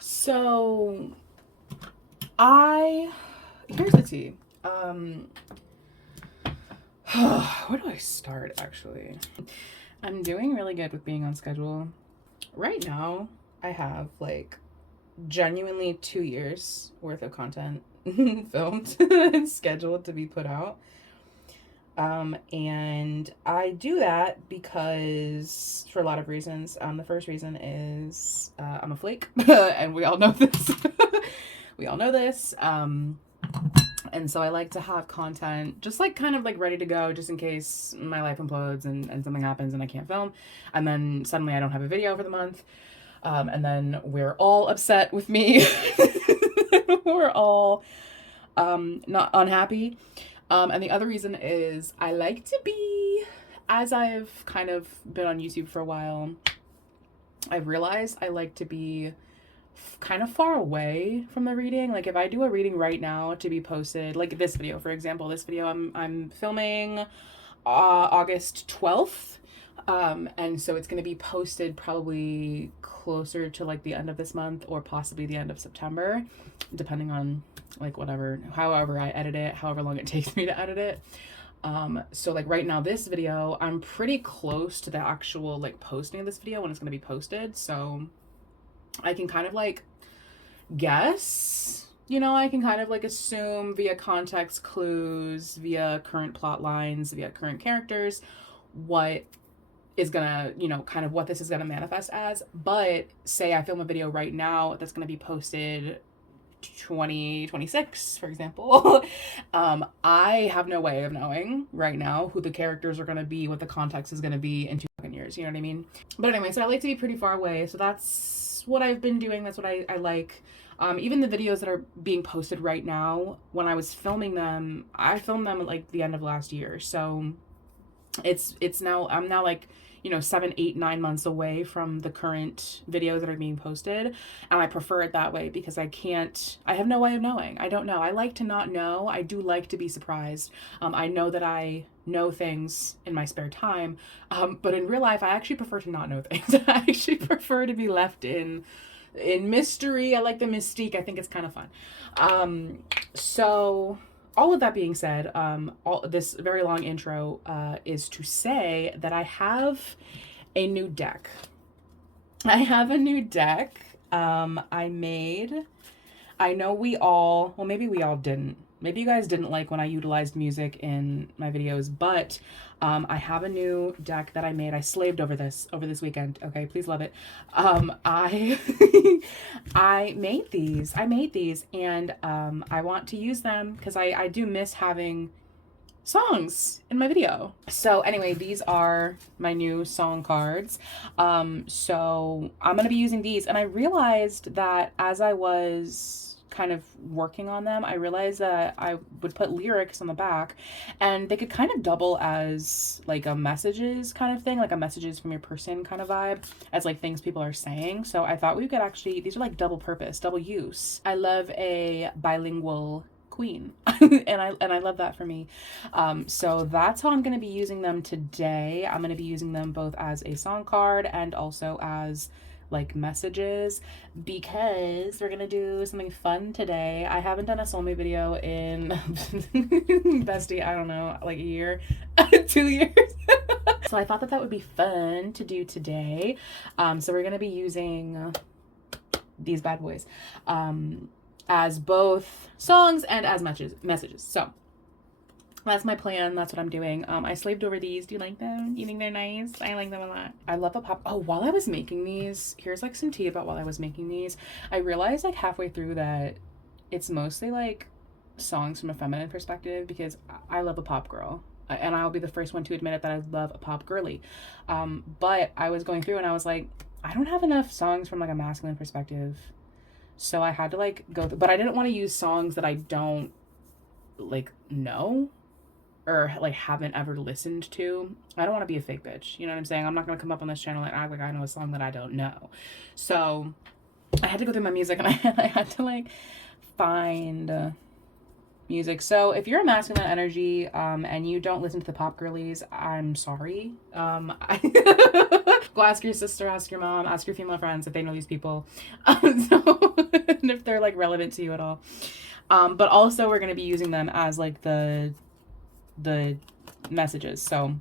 So here's the tea. Where do I start, actually? I'm doing really good with being on schedule. Right now, I have like genuinely 2 years worth of content filmed and scheduled to be put out. And I do that because for a lot of reasons. The first reason is I'm a flake, and we all know this. We all know this. And so I like to have content just like kind of like ready to go just in case my life implodes and something happens and I can't film. And then suddenly I don't have a video for the month. And then we're all upset with me. We're all not unhappy. And the other reason is I like to be, as I've kind of been on YouTube for a while, I've realized I like to be kind of far away from the reading. Like if I do a reading right now to be posted, like this video, for example, this video I'm filming August 12th. And so it's going to be posted probably closer to like the end of this month or possibly the end of September, depending on like however I edit it, however long it takes me to edit it. So like right now, this video, I'm pretty close to the actual like posting of this video when it's going to be posted. So I can kind of like guess, I can kind of like assume via context clues, via current plot lines, via current characters, what is gonna, kind of what this is gonna manifest as. But say I film a video right now that's gonna be posted 2026, for example. I have no way of knowing right now who the characters are gonna be, what the context is gonna be in 2 fucking years, you know what I mean? But anyway, so I like to be pretty far away, so that's what I've been doing, that's what I like. Even the videos that are being posted right now, when I was filming them, I filmed them at like the end of last year, so it's now, I'm now like 7, 8, 9 months away from the current videos that are being posted. And I prefer it that way because I have no way of knowing. I don't know. I like to not know. I do like to be surprised. I know that I know things in my spare time. But in real life, I actually prefer to not know things. I actually prefer to be left in mystery. I like the mystique. I think it's kind of fun. So all of that being said, all this very long intro is to say that I have a new deck. I have a new deck I made. I know maybe we all didn't. Maybe you guys didn't like when I utilized music in my videos, but I have a new deck that I made. I slaved over this weekend. Okay, please love it. I I made these, and I want to use them because I do miss having songs in my video. So anyway, these are my new song cards. So I'm gonna be using these, and I realized that as I was kind of working on them, I realized that I would put lyrics on the back and they could kind of double as like a messages kind of thing, like a messages from your person kind of vibe, as like things people are saying. So I thought we could actually, these are like double purpose, double use. I love a bilingual queen and I love that for me. So that's how I'm going to be using them today. I'm going to be using them both as a song card and also as like messages, because we're gonna do something fun today. I haven't done a Soulmate video in bestie, I don't know, like a year, 2 years. So I thought that would be fun to do today. So we're gonna be using these bad boys as both songs and as messages. So that's my plan. That's what I'm doing. I slaved over these. Do you like them? You think they're nice? I like them a lot. I love a pop. Oh, while I was making these, here's like some tea about while I was making these. I realized like halfway through that it's mostly like songs from a feminine perspective, because I love a pop girl. And I'll be the first one to admit it that I love a pop girly. But I was going through and I was like, I don't have enough songs from like a masculine perspective. So I had to like but I didn't want to use songs that I don't like know or like haven't ever listened to. I don't want to be a fake bitch. You know what I'm saying? I'm not going to come up on this channel and act like I know a song that I don't know. So I had to go through my music and I had to like find music. So if you're a masculine energy and you don't listen to the pop girlies, I'm sorry. Go ask your sister, ask your mom, ask your female friends if they know these people. So if they're like relevant to you at all. But also we're going to be using them as like the messages. So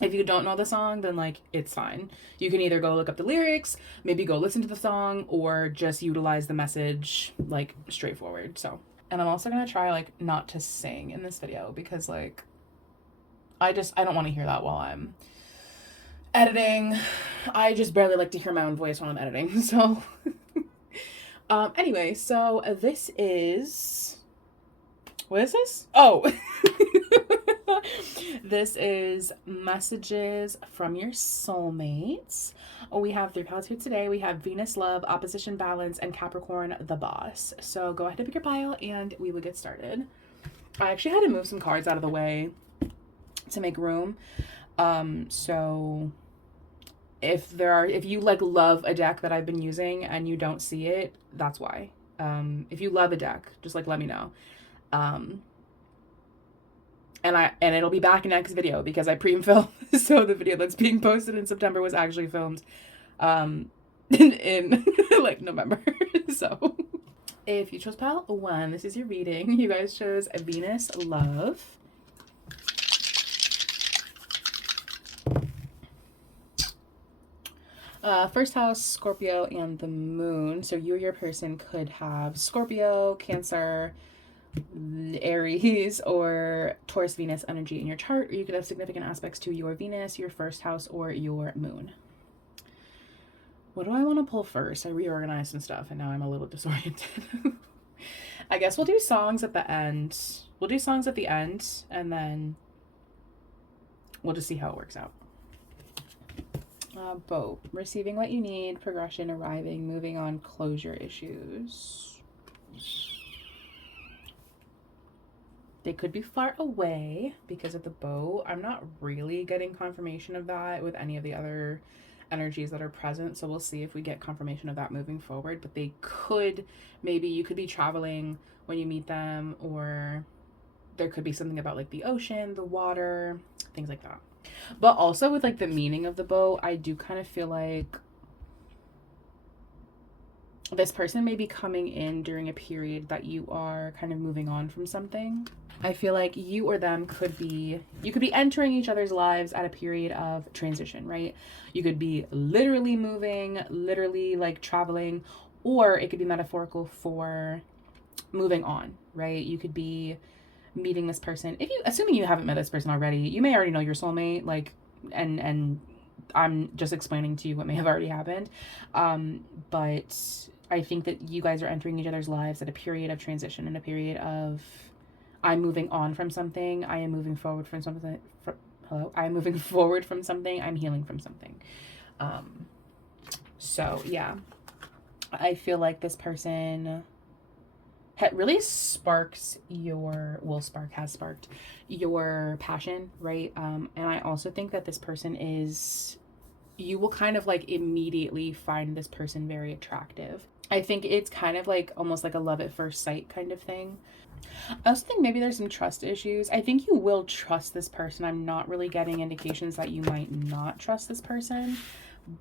if you don't know the song, then like it's fine. You can either go look up the lyrics, maybe go listen to the song, or just utilize the message like straightforward. So, and I'm also gonna try like not to sing in this video because like I don't want to hear that while I'm editing. I just barely like to hear my own voice when I'm editing. So anyway, so this is, what is this? Oh. This is messages from your soulmates. We have 3 piles here today. We have Venus, Love, Opposition, Balance, and Capricorn, the Boss. So go ahead and pick your pile and we will get started. I actually had to move some cards out of the way to make room. So if you like love a deck that I've been using and you don't see it, that's why. If you love a deck, just like let me know. And it'll be back in next video because I pre-filmed, so the video that's being posted in September was actually filmed in like November. So if you chose pile 1, this is your reading. You guys chose Venus, Love. First house, Scorpio, and the moon. So you or your person could have Scorpio, Cancer, Aries, or Taurus Venus energy in your chart, or you could have significant aspects to your Venus, your first house, or your moon. What do I want to pull first? I reorganized some stuff and now I'm a little disoriented. I guess we'll do songs at the end. We'll do songs at the end and then we'll just see how it works out. Boat, receiving what you need, progression, arriving, moving on, closure issues. They could be far away because of the boat. I'm not really getting confirmation of that with any of the other energies that are present. So we'll see if we get confirmation of that moving forward. But they could, maybe you could be traveling when you meet them, or there could be something about like the ocean, the water, things like that. But also with like the meaning of the boat, I do kind of feel like this person may be coming in during a period that you are kind of moving on from something. I feel like you or them you could be entering each other's lives at a period of transition, right? You could be literally moving, literally like traveling, or it could be metaphorical for moving on, right? You could be meeting this person. Assuming you haven't met this person already, you may already know your soulmate, like, and I'm just explaining to you what may have already happened. But I think that you guys are entering each other's lives at a period of transition and a period of, I'm moving on from something. I am moving forward from something. I am moving forward from something. I'm healing from something. So yeah, I feel like this person really sparks has sparked your passion, right? And I also think that this person you will kind of like immediately find this person very attractive. I think it's kind of like almost like a love at first sight kind of thing. I also think maybe there's some trust issues. I think you will trust this person. I'm not really getting indications that you might not trust this person,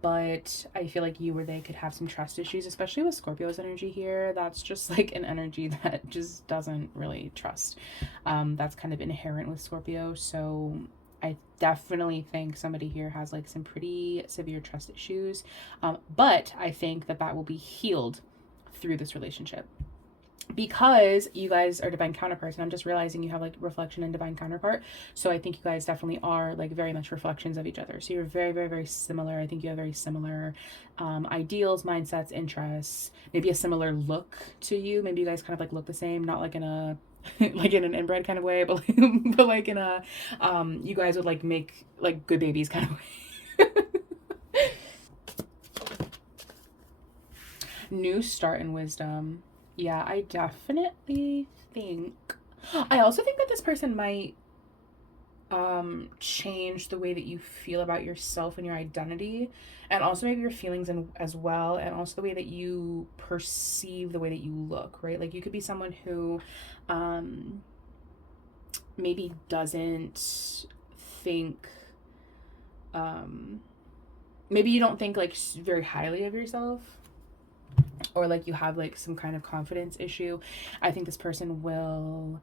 but I feel like you or they could have some trust issues, especially with Scorpio's energy here. That's just like an energy that just doesn't really trust. That's kind of inherent with Scorpio. So I definitely think somebody here has like some pretty severe trust issues. But I think that will be healed through this relationship. Because you guys are divine counterparts, and I'm just realizing you have like reflection and divine counterpart. So I think you guys definitely are like very much reflections of each other. So you're very, very, very similar. I think you have very similar ideals, mindsets, interests, maybe a similar look to you. Maybe you guys kind of like look the same, not like in a like in an inbred kind of way, but like in a you guys would like make like good babies kind of way. New start in wisdom. Yeah, I definitely think, I also think that this person might change the way that you feel about yourself and your identity, and also maybe your feelings as well, and also the way that you perceive the way that you look, right? Like you could be someone who maybe doesn't think, maybe you don't think like very highly of yourself, or like you have like some kind of confidence issue, I think this person will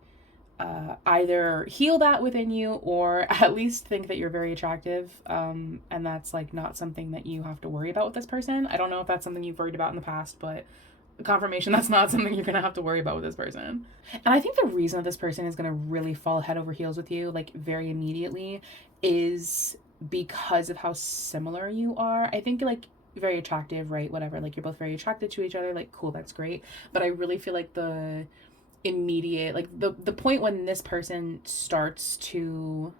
either heal that within you or at least think that you're very attractive. And that's like not something that you have to worry about with this person. I don't know if that's something you've worried about in the past, but confirmation that's not something you're gonna have to worry about with this person. And I think the reason that this person is gonna really fall head over heels with you, like very immediately, is because of how similar you are. I think like very attractive, right? Whatever, like you're both very attracted to each other, like cool, that's great. But I really feel like the immediate, like the point when this person starts to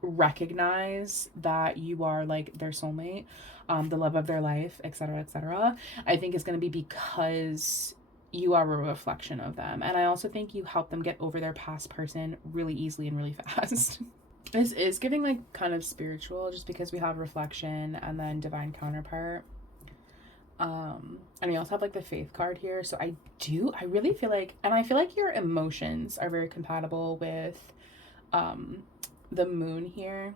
recognize that you are like their soulmate, the love of their life, etc., etc., I think is going to be because you are a reflection of them. And I also think you help them get over their past person really easily and really fast. This is giving like kind of spiritual, just because we have reflection and then divine counterpart. And we also have like the faith card here. So I really feel like, and I feel like your emotions are very compatible with the moon here.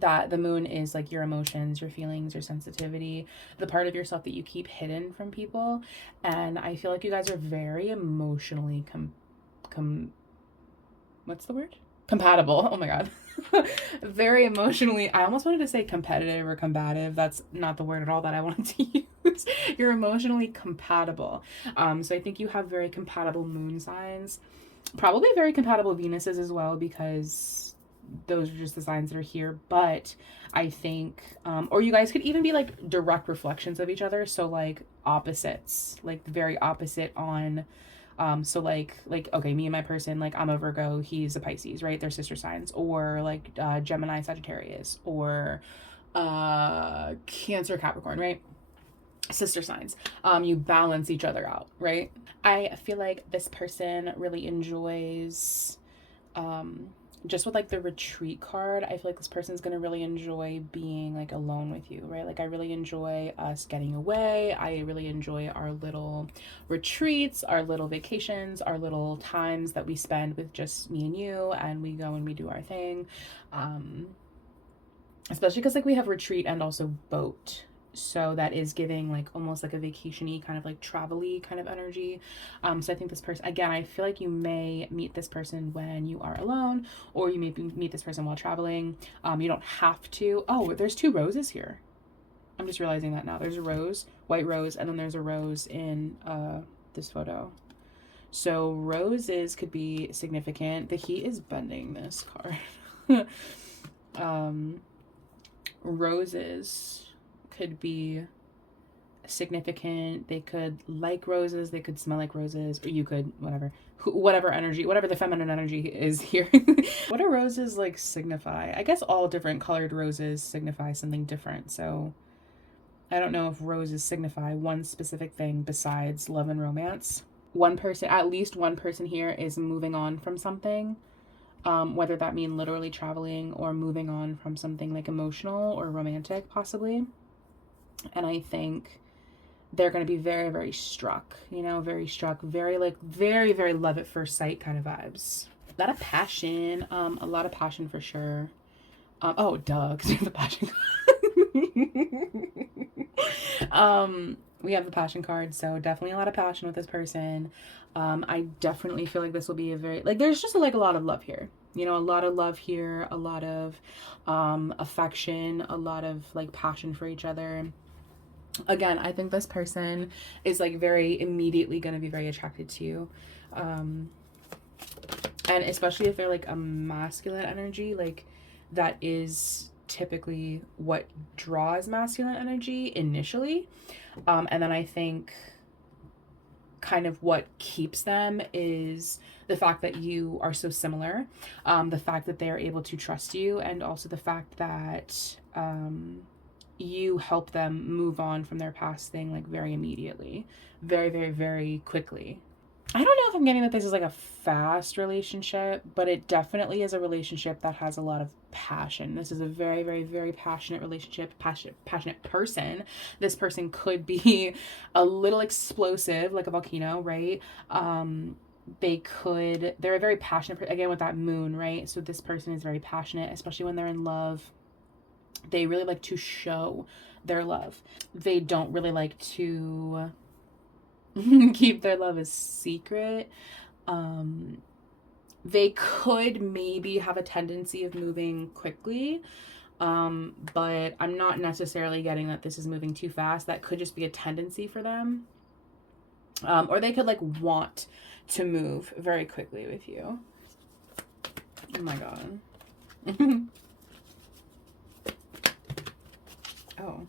That the moon is like your emotions, your feelings, your sensitivity, the part of yourself that you keep hidden from people. And I feel like you guys are very emotionally what's the word? Compatible. Oh my god. Very emotionally, I almost wanted to say competitive or combative. That's not the word at all that I wanted to use. You're emotionally compatible. So I think you have very compatible moon signs, probably very compatible Venuses as well, because those are just the signs that are here. But I think or you guys could even be like direct reflections of each other, so like opposites, like very opposite on so like okay, me and my person, like I'm a Virgo, he's a Pisces, right? They're sister signs. Or like Gemini, Sagittarius, or Cancer, Capricorn, right? Sister signs. You balance each other out, right? I feel like this person really enjoys just with like the retreat card, I feel like this person's gonna really enjoy being like alone with you, right? Like I really enjoy us getting away. I really enjoy our little retreats, our little vacations, our little times that we spend with just me and you, and we go and we do our thing. Especially because like we have retreat and also boat, so that is giving like almost like a vacation-y kind of like travel-y kind of energy. So I think this person, again, I feel like you may meet this person when you are alone, or you may meet this person while traveling. You don't have to. Oh, there's 2 roses here. I'm just realizing that now. There's a rose, white rose, and then there's a rose in this photo. So roses could be significant. The heat is bending this card. Roses could be significant. They could like roses, they could smell like roses, or you could whatever energy, whatever the feminine energy is here. What do roses like signify? I guess all different colored roses signify something different. So I don't know if roses signify one specific thing besides love and romance. At least one person here is moving on from something. Whether that mean literally traveling or moving on from something like emotional or romantic, possibly. And I think they're going to be very, very struck, very struck, very like very, very love at first sight kind of vibes. A lot of passion, for sure. Oh, duh, because we have the passion. We have the passion card, so definitely a lot of passion with this person. I definitely feel like this will be a very, like, there's just like a lot of love here. A lot of love here, a lot of affection, a lot of like passion for each other. Again, I think this person is like very immediately going to be very attracted to you. And especially if they're like a masculine energy, like that is typically what draws masculine energy initially. And then I think kind of what keeps them is the fact that you are so similar, the fact that they're able to trust you, and also the fact that you help them move on from their past thing like very immediately, very, very, very quickly. I don't know if I'm getting that this is like a fast relationship, but it definitely is a relationship that has a lot of passion. This is a very, very, very passionate relationship, passionate person. This person could be a little explosive, like a volcano, right? They're a very passionate, again, with that moon, right? So this person is very passionate, especially when they're in love. They really like to show their love. They don't really like to keep their love a secret. They could maybe have a tendency of moving quickly, but I'm not necessarily getting that this is moving too fast. That could just be a tendency for them. Or they could like want to move very quickly with you. Oh my god. Oh.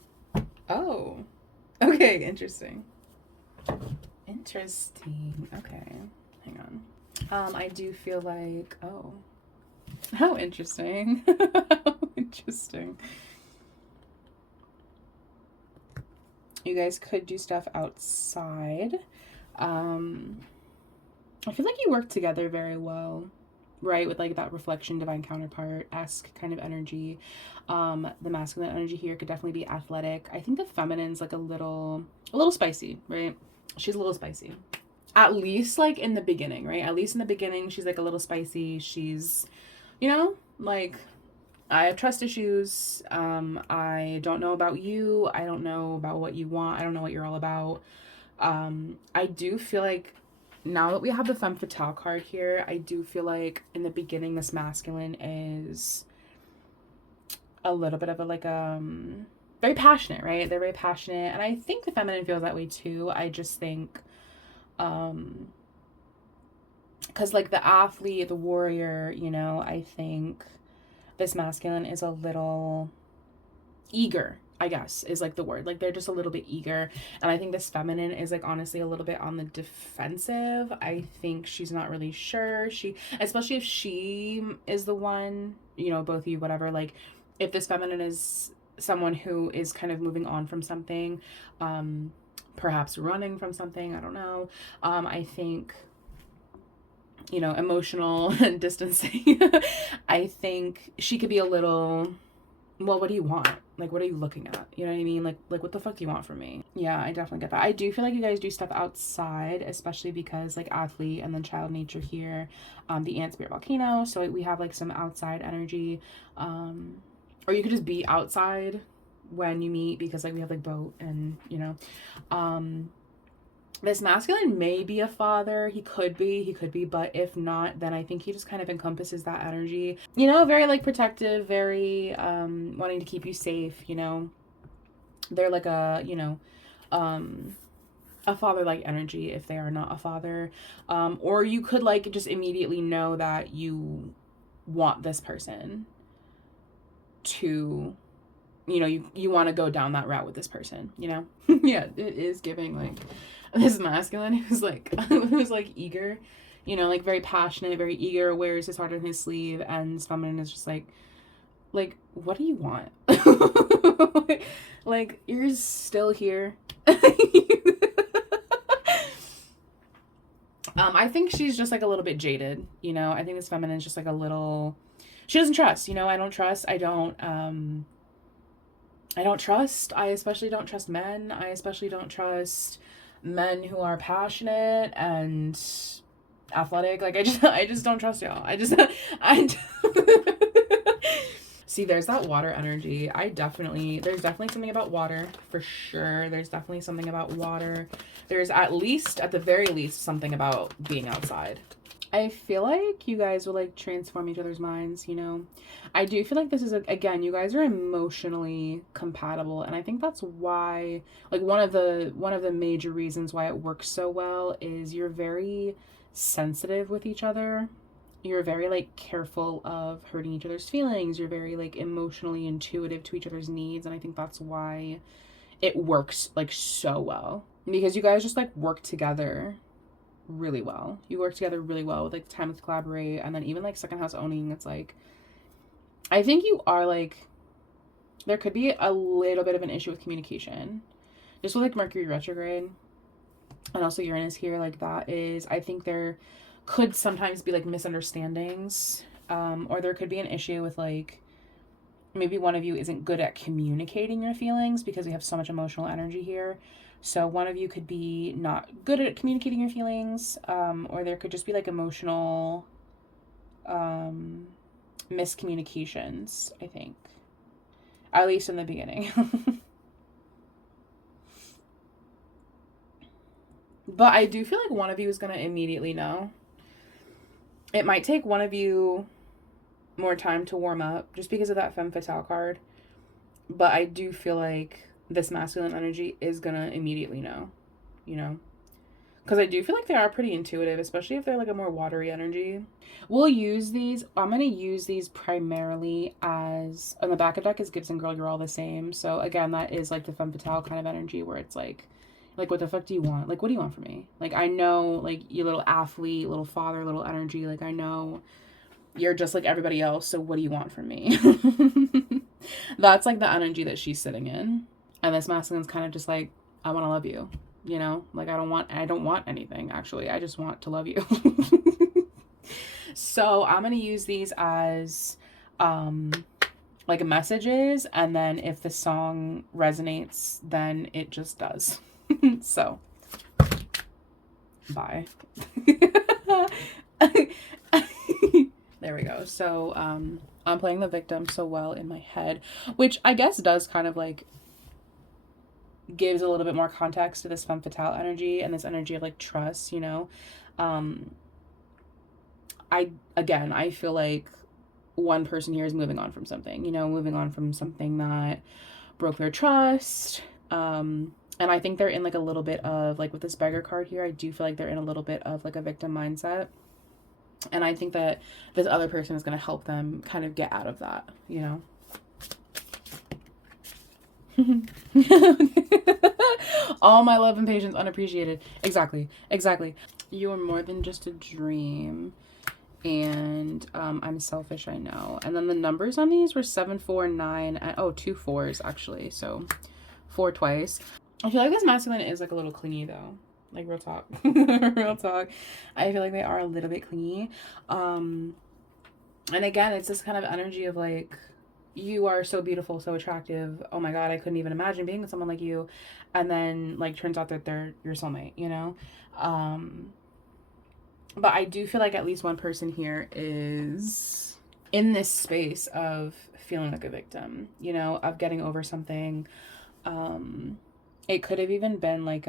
Oh. Okay, interesting. Interesting. Okay. Hang on. I do feel like, oh. How interesting. How interesting. You guys could do stuff outside. I feel like you work together very well, right? With like that reflection, divine counterpart-esque kind of energy. The masculine energy here could definitely be athletic. I think the feminine's like a little spicy, right? She's a little spicy. At least like in the beginning, right? At least in the beginning, she's like a little spicy. She's, you know, like, I have trust issues. I don't know about you. I don't know about what you want. I don't know what you're all about. I do feel like now that we have the femme fatale card here, I do feel like in the beginning, this masculine is a little bit of a like, very passionate, right? They're very passionate. And I think the feminine feels that way too. I just think, because like the athlete, the warrior, you know, I think this masculine is a little eager, I guess, is like the word. Like they're just a little bit eager. And I think this feminine is like honestly a little bit on the defensive. I think she's not really sure. Especially if she is the one, you know, both of you, whatever, like if this feminine is someone who is kind of moving on from something, perhaps running from something, I don't know. I think, you know, emotional distancing. I think she could be a little, well, what do you want? Like, what are you looking at? You know what I mean? Like what the fuck do you want from me? Yeah, I definitely get that. I do feel like you guys do stuff outside, especially because like athlete and then child nature here, the ant spirit volcano. So we have like some outside energy, or you could just be outside when you meet because like we have like boat and, you know, this masculine may be a father. He could be, but if not, then I think he just kind of encompasses that energy. You know, very like protective, very wanting to keep you safe, you know. They're like a, you know, a father-like energy if they are not a father. Or you could like just immediately know that you want this person to, you know, you want to go down that route with this person, you know. Yeah, it is giving like this masculine who's like eager, you know, like very passionate, very eager, wears his heart on his sleeve, and this feminine is just like what do you want? Like you're still here. I think she's just like a little bit jaded, you know. I think this feminine is just like a little, she doesn't trust, you know. I don't trust. I don't trust. I especially don't trust men. I especially don't trust men who are passionate and athletic. Like I just don't trust y'all. See, there's that water energy. There's definitely something about water for sure. There's definitely something about water. There's at the very least something about being outside. I feel like you guys will like transform each other's minds, you know. I do feel like this is again, you guys are emotionally compatible, and I think that's why, like, one of the major reasons why it works so well is you're very sensitive with each other. You're very like careful of hurting each other's feelings. You're very like emotionally intuitive to each other's needs, and I think that's why it works like so well, because you guys just like work together really well. You work together really well with like time to collaborate, and then even like second house owning, it's like I think you are like, there could be a little bit of an issue with communication just with like Mercury retrograde and also Uranus here. Like that is, I think there could sometimes be like misunderstandings, or there could be an issue with like maybe one of you isn't good at communicating your feelings because we have so much emotional energy here. So one of you could be not good at communicating your feelings, or there could just be like emotional miscommunications, I think. At least in the beginning. But I do feel like one of you is going to immediately know. It might take one of you more time to warm up just because of that femme fatale card. But I do feel like this masculine energy is going to immediately know, you know? Because I do feel like they are pretty intuitive, especially if they're like a more watery energy. We'll use these. I'm going to use these primarily as, on the back of deck is Gibson Girl, You're All the Same. So again, that is like the femme fatale kind of energy where it's like, what the fuck do you want? Like, what do you want from me? Like, I know, like, you little athlete, little father, little energy. Like, I know you're just like everybody else. So what do you want from me? That's like the energy that she's sitting in. And this masculine's kind of just like, I want to love you. You know, like I don't want anything actually. I just want to love you. So I'm going to use these as like messages, and then if the song resonates, then it just does. So bye. There we go. So I'm playing the victim so well in my head, which I guess does kind of like gives a little bit more context to this femme fatale energy and this energy of like trust, you know. I feel like one person here is moving on from something, you know, moving on from something that broke their trust. And I think they're in like a little bit of like with this beggar card here, I do feel like they're in a little bit of like a victim mindset. And I think that this other person is going to help them kind of get out of that, you know. All my love and patience unappreciated. Exactly. You are more than just a dream. And I'm selfish, I know. And then the numbers on these were 7, 4, 9, and 2 4s actually. So 4 twice. I feel like this masculine is like a little clingy though. Like real talk. Real talk. I feel like they are a little bit clingy. And again, it's this kind of energy of like, you are so beautiful, so attractive. Oh my God, I couldn't even imagine being with someone like you. And then like turns out that they're your soulmate, you know? But I do feel like at least one person here is in this space of feeling like a victim, you know, of getting over something. It could have even been like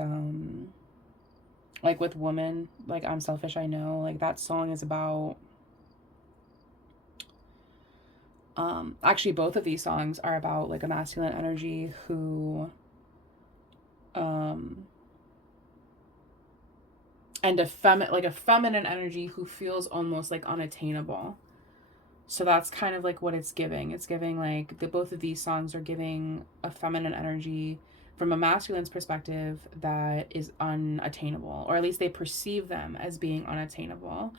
with Woman, like I'm selfish, I know. Like that song is about actually both of these songs are about like a masculine energy who and a feminine energy who feels almost like unattainable. So that's kind of like what it's giving. It's giving like both of these songs are giving a feminine energy from a masculine's perspective that is unattainable, or at least they perceive them as being unattainable,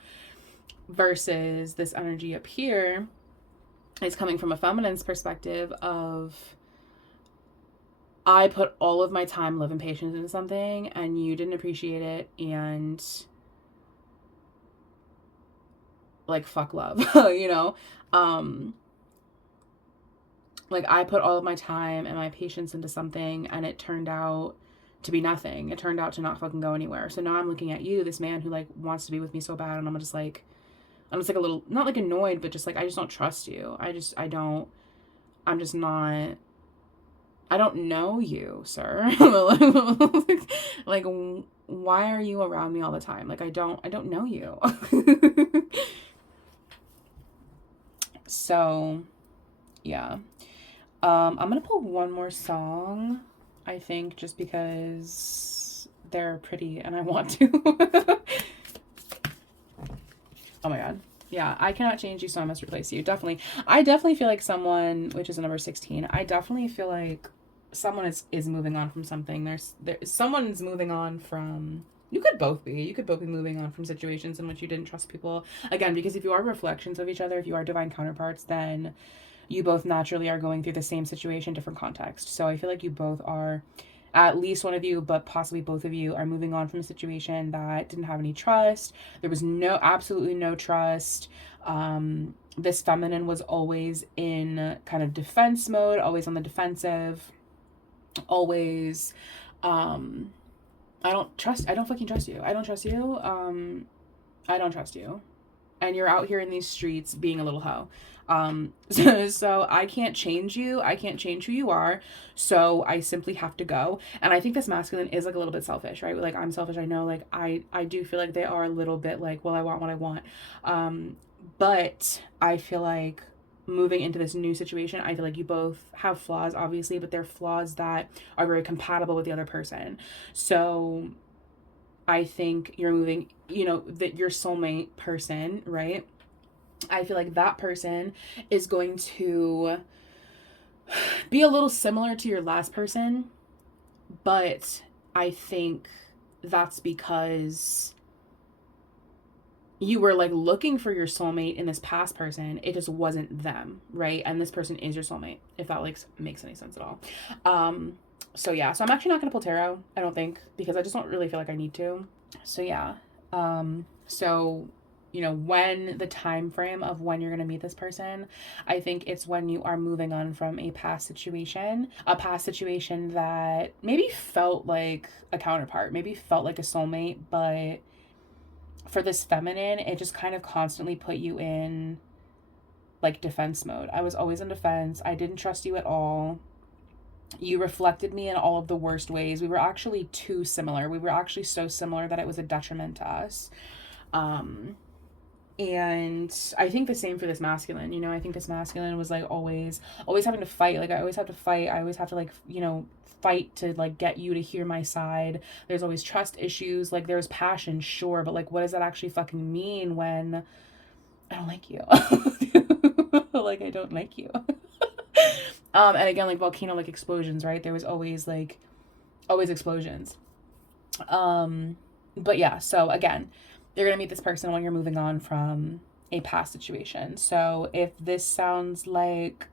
versus this energy up here is coming from a feminine's perspective of, I put all of my time, love, and patience into something, and you didn't appreciate it, and like fuck love, you know. Like I put all of my time and my patience into something, and it turned out to be nothing. It turned out to not fucking go anywhere. So now I'm looking at you, this man who like wants to be with me so bad, and I'm just like a little, not like annoyed, but just like, I just don't trust you. I don't know you, sir. Like, why are you around me all the time? Like, I don't know you. So, yeah. I'm gonna pull one more song, I think, just because they're pretty and I want to. Oh my God. Yeah, I cannot change you, so I must replace you. Definitely. I definitely feel like someone, which is a number 16, I definitely feel like someone is moving on from something. Someone's moving on from, you could both be moving on from situations in which you didn't trust people. Again, because if you are reflections of each other, if you are divine counterparts, then you both naturally are going through the same situation, different context. So I feel like you both are, at least one of you, but possibly both of you, are moving on from a situation that didn't have any trust. There was absolutely no trust. This feminine was always in kind of defense mode, always on the defensive, always, I don't fucking trust you. I don't trust you. I don't trust you. and you're out here in these streets being a little hoe. So I can't change you. I can't change who you are. So I simply have to go. And I think this masculine is like a little bit selfish, right? Like, I'm selfish. I know, like, I do feel like they are a little bit like, well, I want what I want. But I feel like moving into this new situation, I feel like you both have flaws, obviously, but they're flaws that are very compatible with the other person. So I think you're moving, you know, that your soulmate person, right? I feel like that person is going to be a little similar to your last person, but I think that's because you were like looking for your soulmate in this past person. It just wasn't them, right? And this person is your soulmate, if that like makes any sense at all. So yeah, so I'm actually not gonna pull tarot, I don't think, because I just don't really feel like I need to. So yeah. So you know, when the time frame of when you're going to meet this person, I think it's when you are moving on from a past situation that maybe felt like a counterpart, maybe felt like a soulmate, but for this feminine, it just kind of constantly put you in like defense mode. I was always in defense. I didn't trust you at all. You reflected me in all of the worst ways. We were actually too similar. We were actually so similar that it was a detriment to us. And I think the same for this masculine, you know, I think this masculine was like always having to fight. Like, I always have to fight. I always have to, like, you know, fight to like get you to hear my side. There's always trust issues. Like, there's passion, sure, but like, what does that actually fucking mean when I don't like you? Like, I don't like you. And again, like volcano, like explosions, right? There was always explosions. But yeah, so again, you're going to meet this person when you're moving on from a past situation. So if this sounds like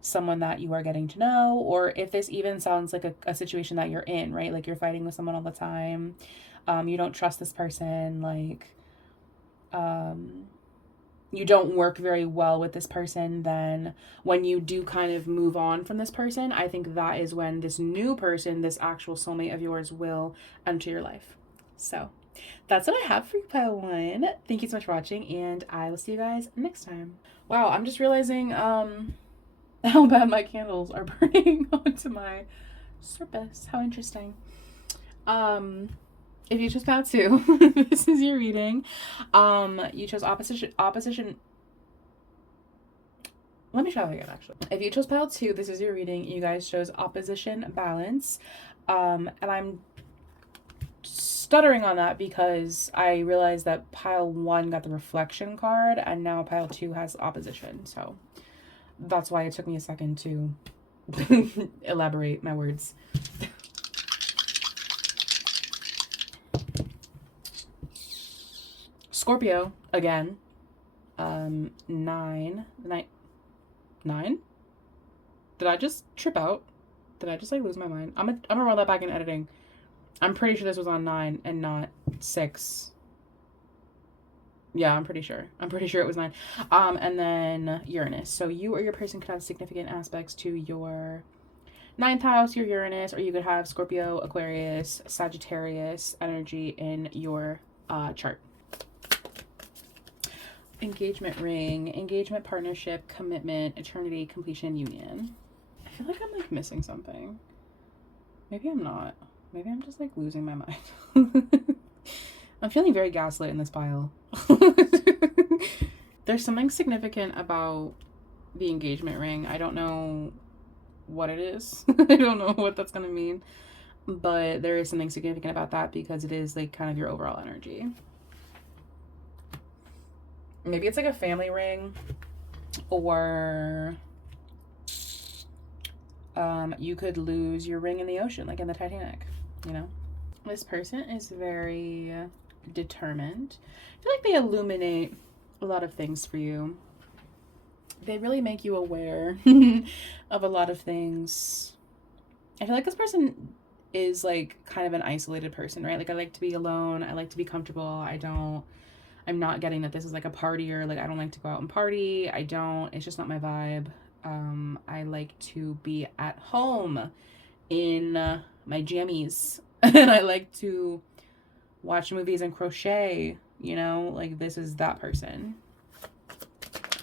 someone that you are getting to know, or if this even sounds like a situation that you're in, right? Like, you're fighting with someone all the time. You don't trust this person. Like, you don't work very well with this person. Then when you do kind of move on from this person, I think that is when this new person, this actual soulmate of yours, will enter your life. So that's what I have for you, pile one. Thank you so much for watching, and I will see you guys next time. Wow, I'm just realizing how bad my candles are burning onto my surface. How interesting. If you chose pile 2, this is your reading. You chose opposition. Let me try that again, actually. If you chose pile 2, this is your reading. You guys chose opposition balance. And I'm stuttering on that because I realized that pile 1 got the reflection card, and now pile 2 has opposition. So that's why it took me a second to elaborate my words. Scorpio again. 9. Did I just trip out? Did I just like lose my mind? I'm gonna roll that back in editing. I'm pretty sure this was on 9 and not 6. Yeah, I'm pretty sure it was 9. And then Uranus. So you or your person could have significant aspects to your 9th house, your Uranus, or you could have Scorpio, Aquarius, Sagittarius energy in your chart. Engagement ring, engagement, partnership, commitment, eternity, completion, union. I feel like I'm like missing something. Maybe I'm not. Maybe I'm just like losing my mind. I'm feeling very gaslit in this pile. There's something significant about the engagement ring. I don't know what it is. I don't know what that's gonna mean. But there is something significant about that because it is like kind of your overall energy. Maybe it's like a family ring, or you could lose your ring in the ocean, like in the Titanic, you know? This person is very determined. I feel like they illuminate a lot of things for you. They really make you aware of a lot of things. I feel like this person is like kind of an isolated person, right? Like, I like to be alone. I like to be comfortable. I'm not getting that this is like a partier. Like, I don't like to go out and party. It's just not my vibe. I like to be at home in my jammies. And I like to watch movies and crochet, you know? Like, this is that person.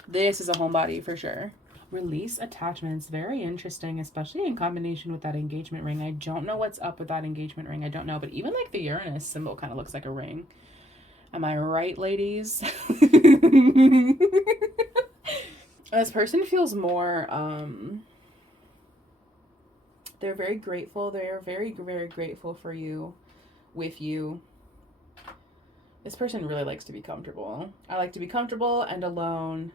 This is a homebody for sure. Release attachments. Very interesting, especially in combination with that engagement ring. I don't know what's up with that engagement ring. I don't know. But even like the Uranus symbol kind of looks like a ring. Am I right, ladies? This person feels more, they're very grateful. They're very, very grateful for you, with you. This person really likes to be comfortable. I like to be comfortable and alone.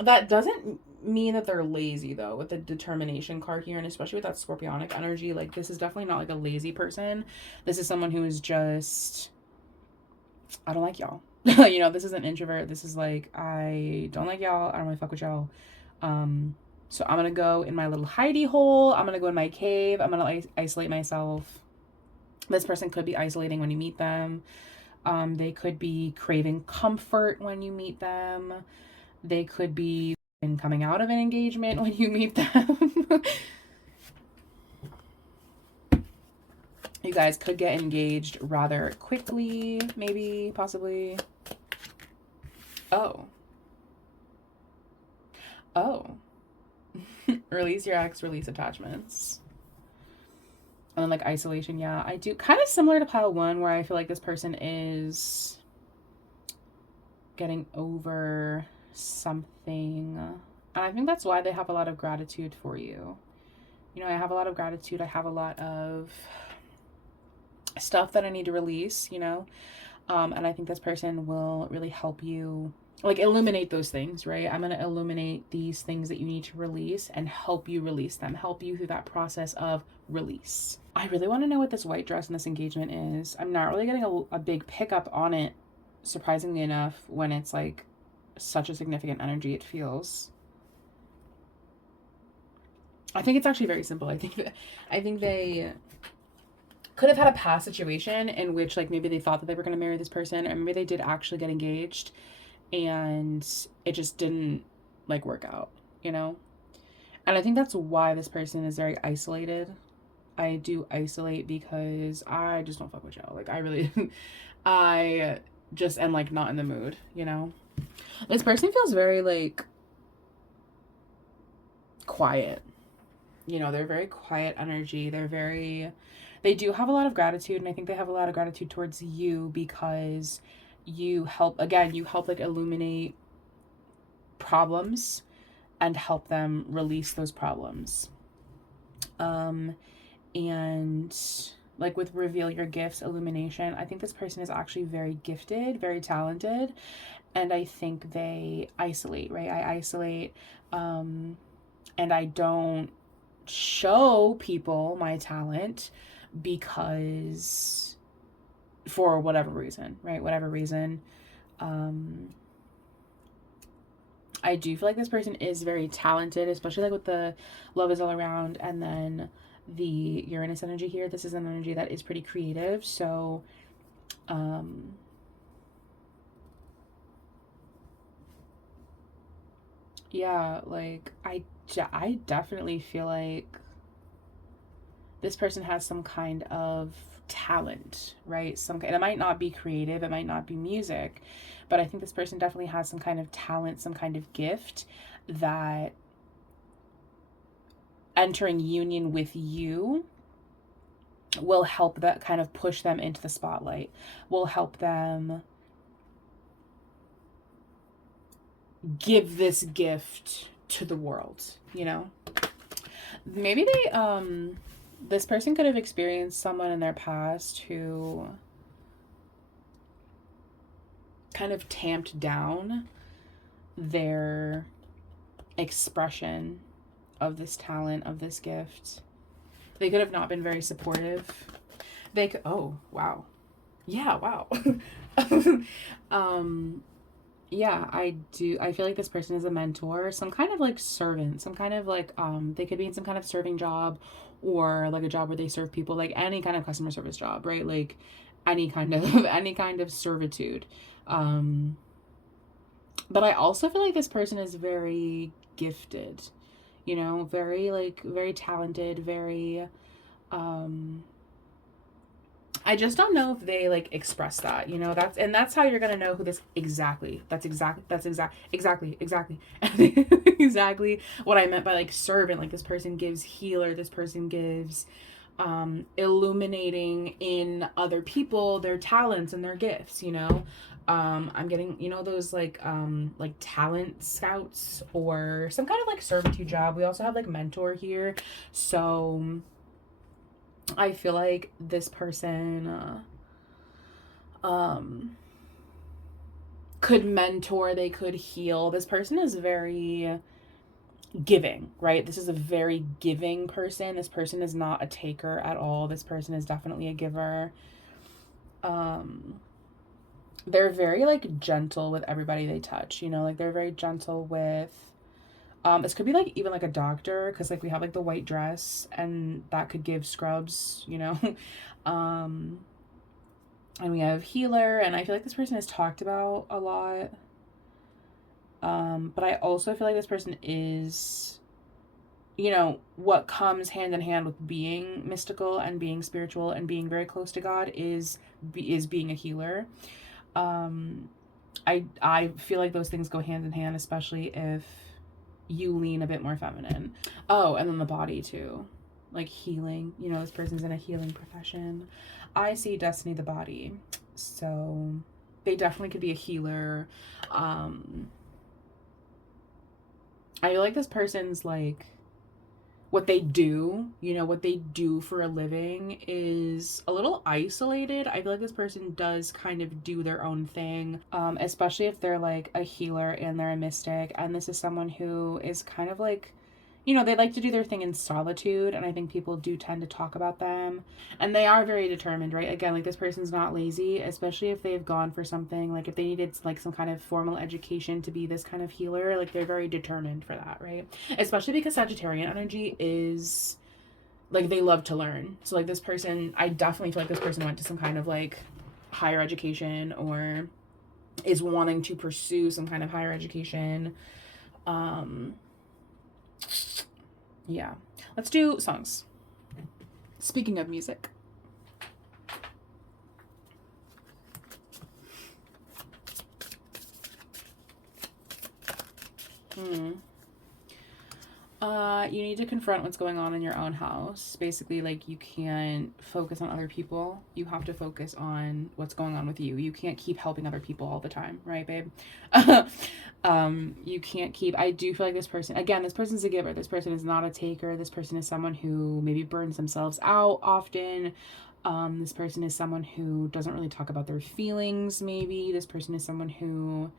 That doesn't mean that they're lazy though, with the determination card here, and especially with that scorpionic energy. Like, this is definitely not like a lazy person. This is someone who is just, I don't like y'all. You know, this is an introvert. This is like, I don't like y'all. I don't really fuck with y'all. So I'm gonna go in my little hidey hole. I'm gonna go in my cave. I'm gonna isolate myself. This person could be isolating when you meet them. They could be craving comfort when you meet them. They could be coming out of an engagement when you meet them. You guys could get engaged rather quickly, maybe, possibly. Oh. Release your ex, release attachments. And then like isolation, yeah. I do kind of similar to pile one, where I feel like this person is getting over something. And I think that's why they have a lot of gratitude for you. You know, I have a lot of gratitude. I have a lot of stuff that I need to release, you know. And I think this person will really help you, like, illuminate those things, right? I'm going to illuminate these things that you need to release and help you release them, help you through that process of release. I really want to know what this white dress in this engagement is. I'm not really getting a big pickup on it, surprisingly enough, when it's like such a significant energy it feels. I think it's actually very simple. I think they could have had a past situation in which, like, maybe they thought that they were going to marry this person, or maybe they did actually get engaged and it just didn't like work out, you know? And I think that's why this person is very isolated. I do isolate because I just don't fuck with y'all. Like, I really I just am like not in the mood, you know? This person feels very like quiet. You know, they're very quiet energy. They do have a lot of gratitude, and I think they have a lot of gratitude towards you because you help like illuminate problems and help them release those problems. And like with reveal your gifts, illumination, I think this person is actually very gifted, very talented, and I think they isolate, right? I isolate, and I don't show people my talent because for whatever reason, right? Whatever reason. I do feel like this person is very talented, especially like with the love is all around and then the Uranus energy here. This is an energy that is pretty creative. So, yeah, like I definitely feel like this person has some kind of talent, right? It might not be creative, it might not be music, but I think this person definitely has some kind of talent, some kind of gift that entering union with you will help that kind of push them into the spotlight, will help them give this gift to the world, you know? Maybe this person could have experienced someone in their past who kind of tamped down their expression of this talent, of this gift. They could have not been very supportive. They could, oh, wow. Yeah, wow. Yeah, I feel like this person is a mentor, some kind of like servant, some kind of like, they could be in some kind of serving job or like a job where they serve people, like any kind of customer service job, right? Like any kind of servitude. But I also feel like this person is very gifted, you know, very talented, very I just don't know if they like express that, you know. That's how you're gonna know who this exactly. Exactly exactly what I meant by like servant. Like this person gives healer. This person gives illuminating in other people their talents and their gifts. You know, I'm getting, you know, those like talent scouts or some kind of like servitude job. We also have like mentor here, so I feel like this person could mentor, they could heal. This person is very giving, right? This is a very giving person. This person is not a taker at all. This person is definitely a giver. They're very like gentle with everybody they touch, you know, like they're very gentle with this could be like even like a doctor, because like we have like the white dress and that could give scrubs, you know. And we have healer, and I feel like this person is talked about a lot. But I also feel like this person is, you know, what comes hand in hand with being mystical and being spiritual and being very close to God is being a healer. I feel like those things go hand in hand, especially if you lean a bit more feminine. Oh, and then the body too. Like healing, you know, this person's in a healing profession. I see Destiny the body. So they definitely could be a healer. I feel like this person's like, what they do, you know, what they do for a living is a little isolated. I feel like this person does kind of do their own thing, especially if they're like a healer and they're a mystic. And this is someone who is kind of like, you know, they like to do their thing in solitude, and I think people do tend to talk about them. And they are very determined, right? Again, like this person's not lazy, especially if they've gone for something, like if they needed like some kind of formal education to be this kind of healer, like they're very determined for that, right? Especially because Sagittarian energy is like they love to learn. So like this person, I definitely feel like this person went to some kind of like higher education or is wanting to pursue some kind of higher education. Yeah, let's do songs. Speaking of music, you need to confront what's going on in your own house. Basically, like you can't focus on other people. You have to focus on what's going on with you. You can't keep helping other people all the time, right, babe? You can't keep, I do feel like this person, again, this person's a giver. This person is not a taker. This person is someone who maybe burns themselves out often. This person is someone who doesn't really talk about their feelings, maybe. This person is someone who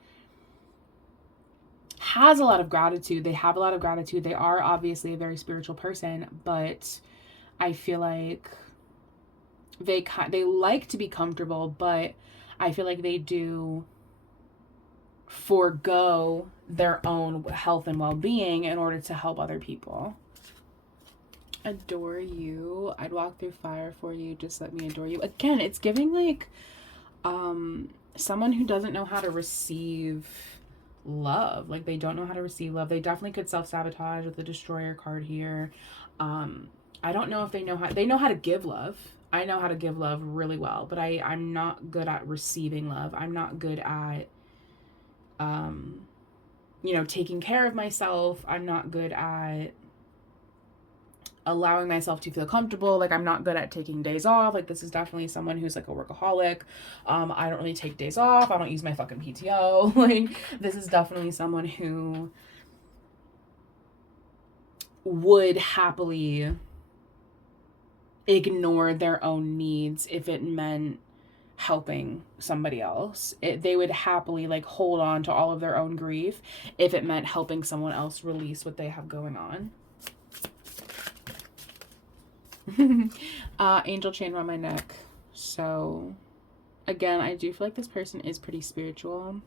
has a lot of gratitude. They have a lot of gratitude. They are obviously a very spiritual person, but I feel like they like to be comfortable, but I feel like they do forego their own health and well-being in order to help other people. Adore you. I'd walk through fire for you. Just let me adore you. Again, it's giving like someone who doesn't know how to receive love. Like they don't know how to receive love. They definitely could self-sabotage with the destroyer card here. I don't know if they know how to give love. I know how to give love really well, but I'm not good at receiving love. I'm not good at you know, taking care of myself. I'm not good at allowing myself to feel comfortable. Like I'm not good at taking days off. Like this is definitely someone who's like a workaholic. I don't really take days off. I don't use my fucking PTO. Like this is definitely someone who would happily ignore their own needs if it meant helping somebody else. They would happily like hold on to all of their own grief if it meant helping someone else release what they have going on. Angel chain around my neck. So again, I do feel like this person is pretty spiritual.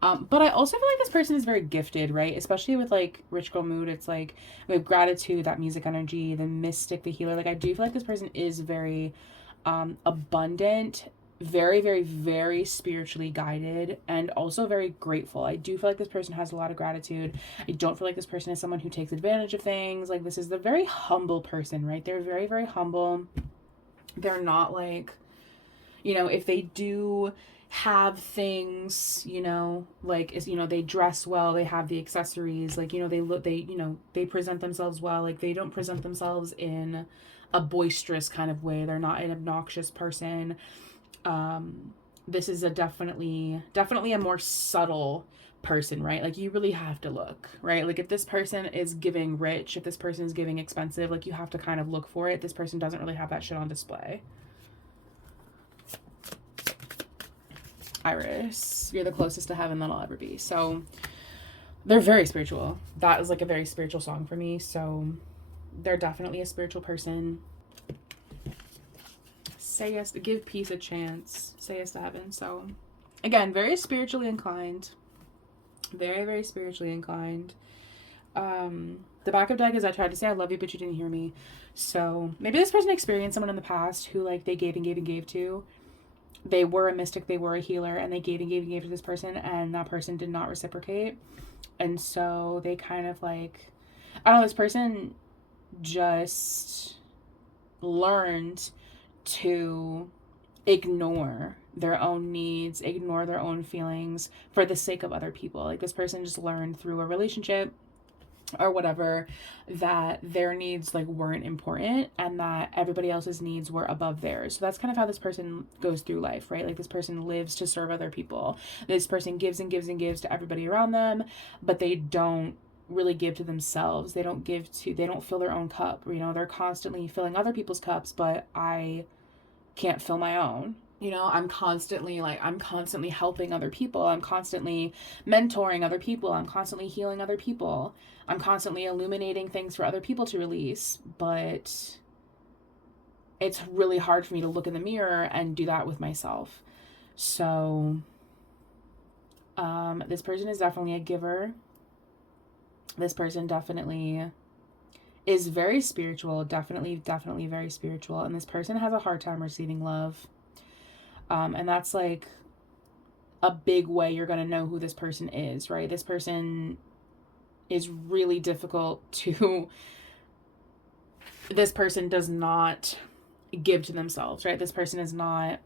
But I also feel like this person is very gifted, right? Especially with like Rich Girl Mood. It's like we have gratitude, that music energy, the mystic, the healer. Like I do feel like this person is very abundant, very, very, very spiritually guided, and also very grateful. I do feel like this person has a lot of gratitude. I don't feel like this person is someone who takes advantage of things. Like this is the very humble person, right? They're very, very humble. They're not like if they do have things, like, they dress well, they have the accessories, like, they present themselves well, like, they don't present themselves in a boisterous kind of way. They're not an obnoxious person. This is a definitely a more subtle person, right? Like, you really have to look, right? Like, if this person is giving rich, if this person is giving expensive, like, you have to kind of look for it. This person doesn't really have that shit on display. Iris, you're the closest to heaven that I'll ever be. So they're very spiritual. That is like a very spiritual song for me. So they're definitely a spiritual person. Say yes to give peace a chance. Say yes to heaven. So again, very spiritually inclined. Very, very spiritually inclined. The backup deck is I tried to say I love you, but you didn't hear me. So maybe this person experienced someone in the past who, like, they gave and gave and gave to. They were a mystic, they were a healer, and they gave and gave and gave to this person, and that person did not reciprocate. And so they kind of, like, I don't know, this person just learned to ignore their own needs, ignore their own feelings for the sake of other people. Like, this person just learned through a relationship or whatever that their needs, like, weren't important, and that everybody else's needs were above theirs. So that's kind of how this person goes through life, right? Like, this person lives to serve other people. This person gives and gives and gives to everybody around them, but they don't really give to themselves. They don't fill their own cup. They're constantly filling other people's cups, but I can't fill my own. I'm constantly helping other people. I'm constantly mentoring other people. I'm constantly healing other people. I'm constantly illuminating things for other people to release. But it's really hard for me to look in the mirror and do that with myself. So this person is definitely a giver. This person definitely is very spiritual. Definitely very spiritual. And this person has a hard time receiving love. And that's, like, a big way you're going to know who this person is, right? This person is really difficult to... This person does not give to themselves, right? This person is not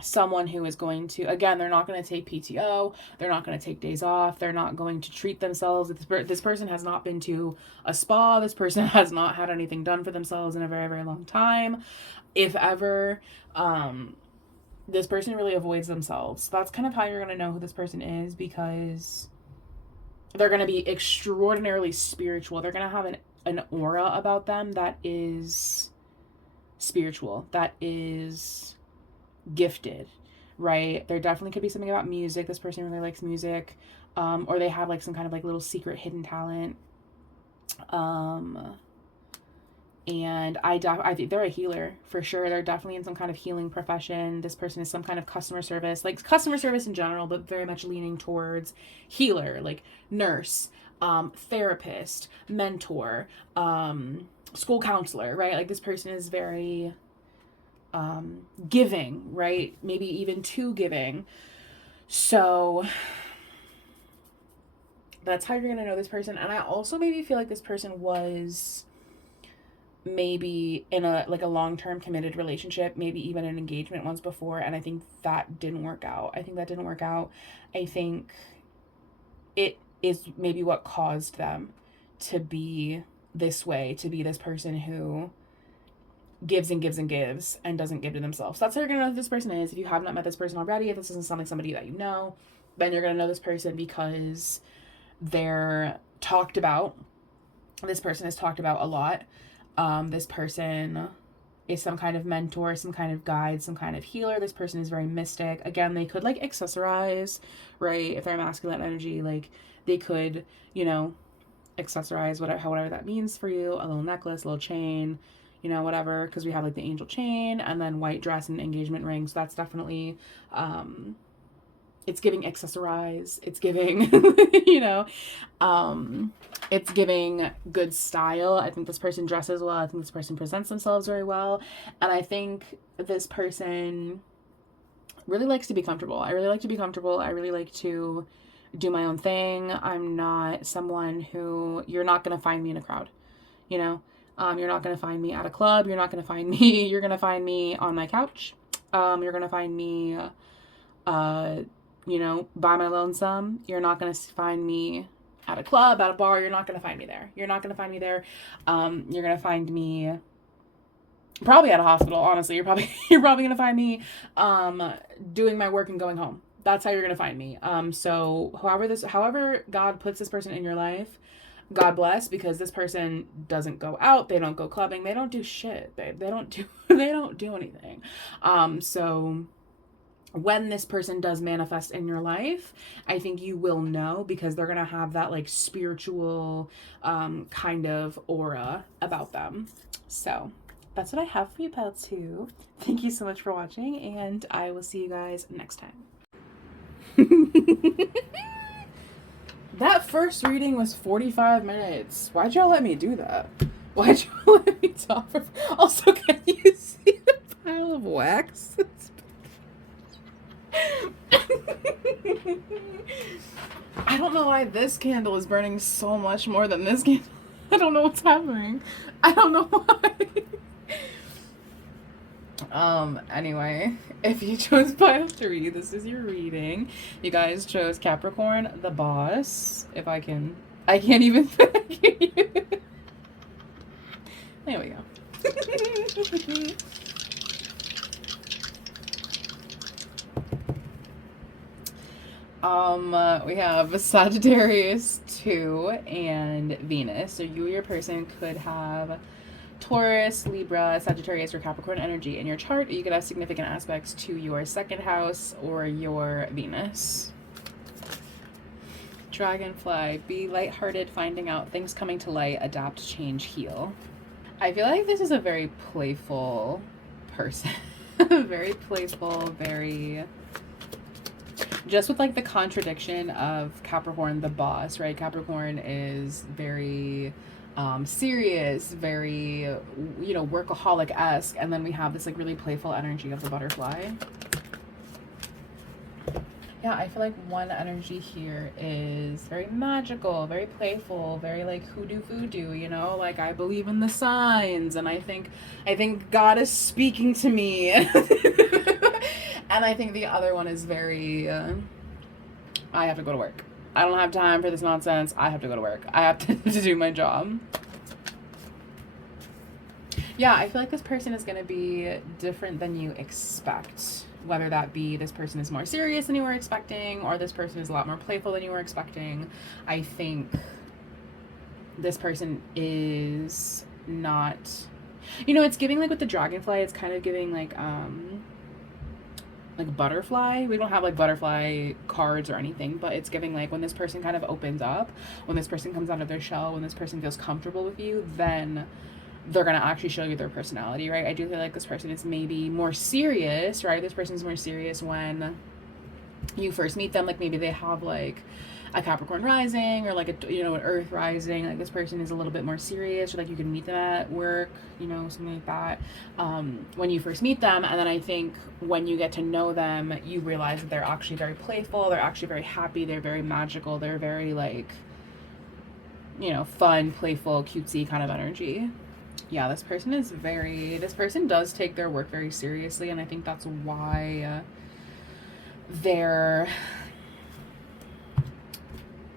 someone who is going to... Again, they're not going to take PTO. They're not going to take days off. They're not going to treat themselves. This person has not been to a spa. This person has not had anything done for themselves in a very, very long time. If ever... this person really avoids themselves. That's kind of how you're going to know who this person is, because they're going to be extraordinarily spiritual. They're going to have an aura about them that is spiritual, that is gifted, right? There definitely could be something about music. This person really likes music, or they have, like, some kind of, like, little secret hidden talent. And I think they're a healer for sure. They're definitely in some kind of healing profession. This person is some kind of customer service in general, but very much leaning towards healer, like nurse, therapist, mentor, school counselor, right? Like, this person is very giving, right? Maybe even too giving. So that's how you're going to know this person. And I also maybe feel like this person was maybe in a long-term committed relationship, maybe even an engagement once before, and I think that didn't work out. I think it is maybe what caused them to be this way, to be this person who gives and gives and gives and doesn't give to themselves. That's how you're gonna know who this person is. If you have not met this person already, if this doesn't sound like somebody that you know, then you're gonna know this person because they're talked about. This person is talked about a lot. This person is some kind of mentor, some kind of guide, some kind of healer. This person is very mystic. Again, they could, like, accessorize, right? If they're masculine energy, like, they could, accessorize, whatever that means for you. A little necklace, a little chain, whatever. Because we have, like, the angel chain and then white dress and engagement rings. So that's definitely, it's giving accessorize. It's giving, it's giving good style. I think this person dresses well. I think this person presents themselves very well. And I think this person really likes to be comfortable. I really like to be comfortable. I really like to do my own thing. I'm not someone who, you're not going to find me in a crowd, you're not going to find me at a club. You're not going to find me. You're going to find me on my couch, You're gonna find me, you know, by my lonesome. You're not gonna find me at a club, at a bar. You're not gonna find me there. You're not gonna find me there. You're gonna find me probably at a hospital. Honestly, you're probably gonna find me doing my work and going home. That's how you're gonna find me. So however God puts this person in your life, God bless, because this person doesn't go out, they don't go clubbing, they don't do shit. They don't do they don't do anything. So when this person does manifest in your life, I think you will know, because they're gonna have that like spiritual kind of aura about them. So that's what I have for you, Pal 2. Thank you so much for watching, and I will see you guys next time. That first reading was 45 minutes. Why'd y'all let me do that? Why'd y'all let me talk for... Also, can you see the pile of wax? I don't know why this candle is burning so much more than this candle. I don't know what's happening. I don't know why. Anyway, if you chose pile 3, this is your reading. You guys chose Capricorn, the boss. If I can't even there we go. We have Sagittarius 2 and Venus. So you or your person could have Taurus, Libra, Sagittarius, or Capricorn energy in your chart. You could have significant aspects to your second house or your Venus. Dragonfly, be lighthearted, finding out, things coming to light, adapt, change, heal. I feel like this is a very playful person. Very playful, very... Just with like the contradiction of Capricorn, the boss, right? Capricorn is very serious, very, you know, workaholic-esque, and then we have this like really playful energy of the butterfly. Yeah, I feel like one energy here is very magical, very playful, very like hoodoo voodoo, you know, like I believe in the signs, and I think God is speaking to me. And I think the other one is very I have to go to work. I don't have time for this nonsense. I have to go to work. I have to do my job. Yeah, I feel like this person is going to be different than you expect. Whether that be this person is more serious than you were expecting, or this person is a lot more playful than you were expecting. I think this person is not... You know, it's giving like with the dragonfly, it's kind of giving like butterfly. We don't have like butterfly cards or anything, but it's giving like when this person kind of opens up, when this person comes out of their shell, when this person feels comfortable with you, then they're gonna actually show you their personality, right? I do feel like this person is maybe more serious, right? This person's more serious when you first meet them. Like maybe they have like a Capricorn rising or like a, you know, an Earth rising. Like this person is a little bit more serious, or like you can meet them at work, you know, something like that, when you first meet them. And then I think when you get to know them, you realize that they're actually very playful, they're actually very happy, they're very magical, they're very like, you know, fun, playful, cutesy kind of energy. Yeah, this person does take their work very seriously, and I think that's why their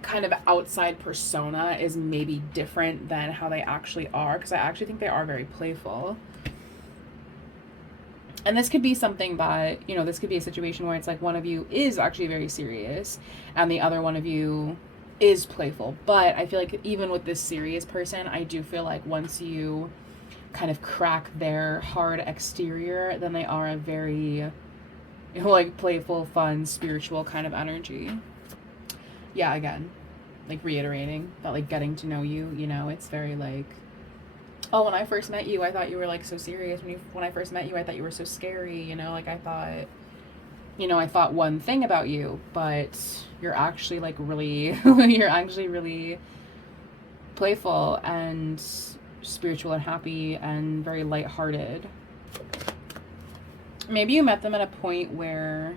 kind of outside persona is maybe different than how they actually are, because I actually think they are very playful. And this could be something that, you know, this could be a situation where it's like one of you is actually very serious and the other one of you is playful. But I feel like even with this serious person, I do feel like once you kind of crack their hard exterior, then they are a very, you know, like playful, fun, spiritual kind of energy. Yeah, again, like reiterating that, like getting to know you, you know, it's very like, oh, when I first met you, I thought you were like so serious. When I first met you, I thought you were so scary, you know, like I thought, you know, I thought one thing about you, but you're actually like really, you're actually really playful and spiritual and happy and very lighthearted. Maybe you met them at a point where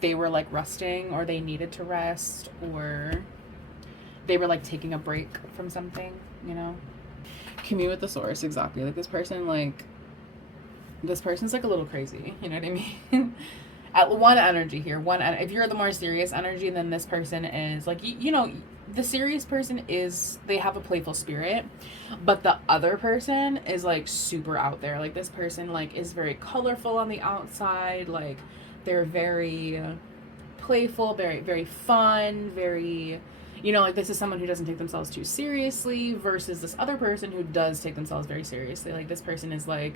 they were like resting, or they needed to rest, or they were like taking a break from something, you know? Commune with the source, exactly. Like this person, like this person's like a little crazy, you know what I mean? At one energy here, if you're the more serious energy, then this person is like, you know, the serious person is, they have a playful spirit, but the other person is like super out there. Like this person like is very colorful on the outside, like they're very playful, very, very fun, very, you know, like this is someone who doesn't take themselves too seriously versus this other person who does take themselves very seriously. Like this person is like,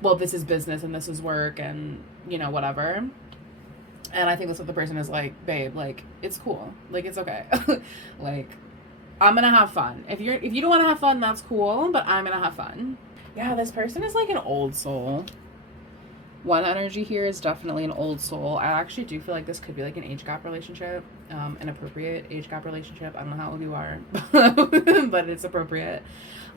well, this is business and this is work and, you know, whatever. And I think that's what the person is like, babe, like, it's cool. Like, it's okay. Like, I'm gonna have fun. If you don't want to have fun, that's cool, but I'm gonna have fun. Yeah, this person is like an old soul. One energy here is definitely an old soul. I actually do feel like this could be like an age gap relationship, an appropriate age gap relationship. I don't know how old you are, but it's appropriate.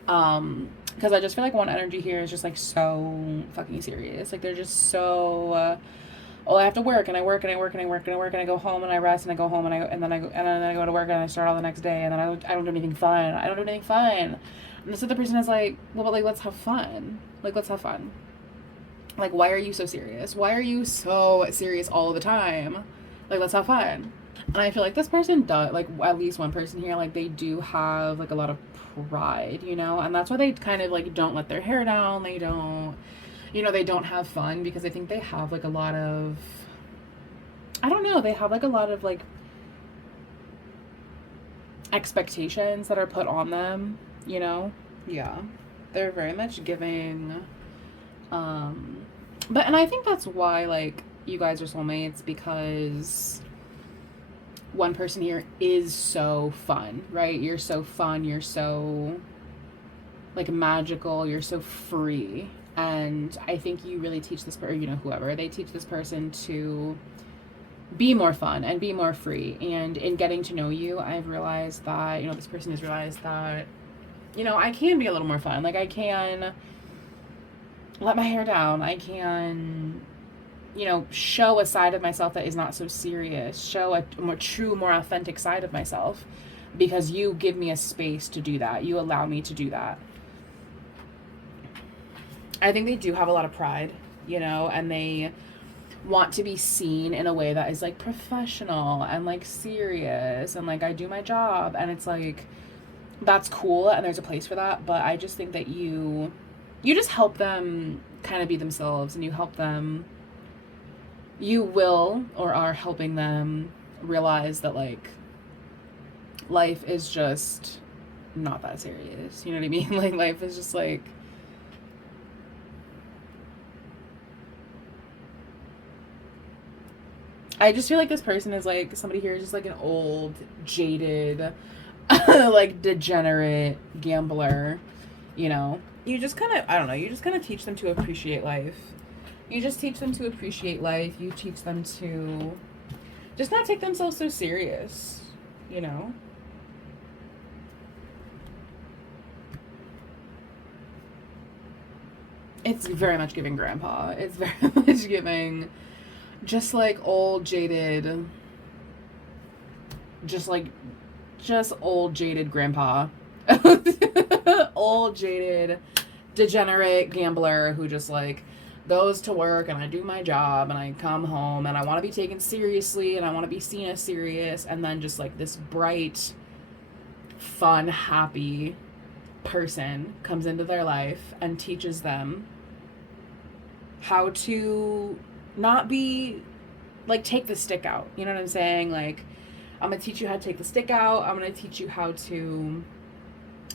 Because I just feel like one energy here is just like so fucking serious. Like they're just so, oh, I have to work and I work and I work and I work and I work and I go home and I rest and I go home and then I go to work and I start all the next day and then I don't do anything fun. I don't do anything fun. And this other person is like, well, but like let's have fun. Like let's have fun. Like why are you so serious? Why are you so serious all the time? Like let's have fun. And I feel like this person does, like at least one person here, like they do have like a lot of pride, you know, and that's why they kind of like don't let their hair down. They don't, you know, they don't have fun because I think they have like a lot of, I don't know, they have like a lot of like expectations that are put on them, you know? Yeah. They're very much giving, but, and I think that's why like you guys are soulmates, because one person here is so fun, right? You're so fun, you're so like magical, you're so free. And I think you really teach this person, you know, whoever, they teach this person to be more fun and be more free. And in getting to know you, I've realized that, you know, this person has realized that, you know, I can be a little more fun. Like I can let my hair down. I can, you know, show a side of myself that is not so serious, show a more true, more authentic side of myself, because you give me a space to do that. You allow me to do that. I think they do have a lot of pride, you know, and they want to be seen in a way that is like professional and like serious and like I do my job, and it's like that's cool and there's a place for that, but I just think that you just help them kind of be themselves, and you help them, you will or are helping them realize that like life is just not that serious, you know what I mean? Like life is just like, I just feel like this person is like, somebody here is just like an old, jaded, like degenerate gambler, you know? You just kind of, I don't know, you just kind of teach them to appreciate life. You just teach them to appreciate life. You teach them to just not take themselves so serious, you know? It's very much giving grandpa. It's very much giving just like old jaded, just old jaded grandpa. Old jaded degenerate gambler who just like goes to work, and I do my job and I come home and I want to be taken seriously and I want to be seen as serious, and then just like this bright, fun, happy person comes into their life and teaches them how to not be like, take the stick out, you know what I'm saying? Like, I'm gonna teach you how to take the stick out. I'm gonna teach you how to